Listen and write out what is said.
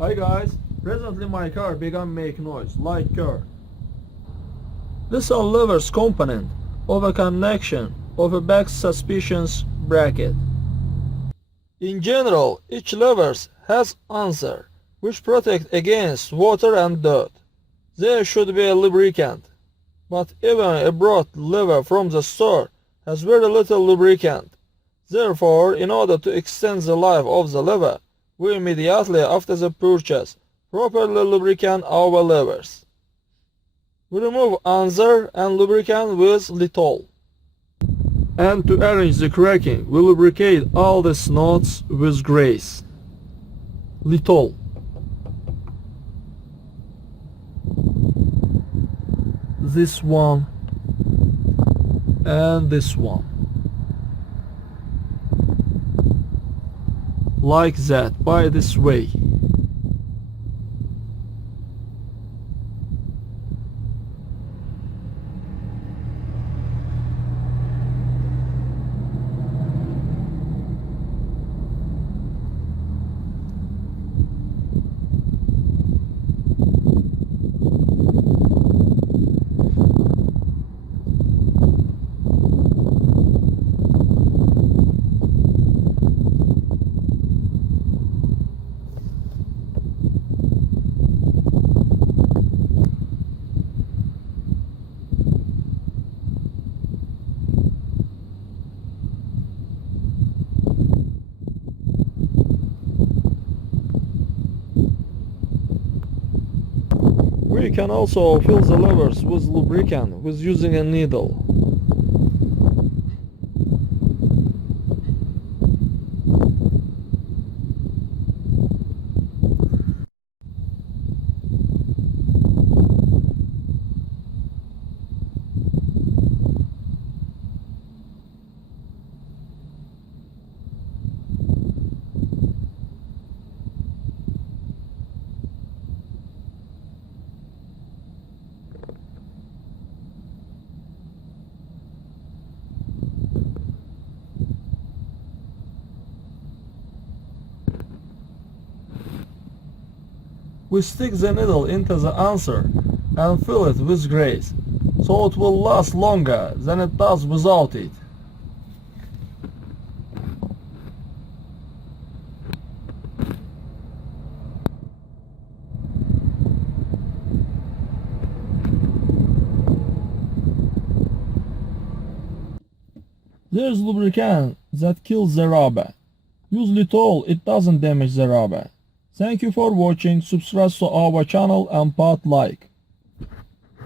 Hi guys, presently my car began make noise, like car. This levers component of a connection of a back suspension's bracket. In general, each lever has answer, which protect against water and dirt. There should be a lubricant, but even a bought lever from the store has very little lubricant. Therefore, in order to extend the life of the lever, we immediately after the purchase properly lubricate our levers. We remove answer and lubricant with Litol. And to arrange the cracking, we lubricate all the knots with grease. Litol. This one and this one. Like that, by this way. We can also fill the levers with lubricant with using a needle. We stick the needle into the answer and fill it with grease, so it will last longer than it does without it. There's lubricant that kills the rubber. Use Litol, it doesn't damage the rubber. Thank you for watching, subscribe to our channel and put like.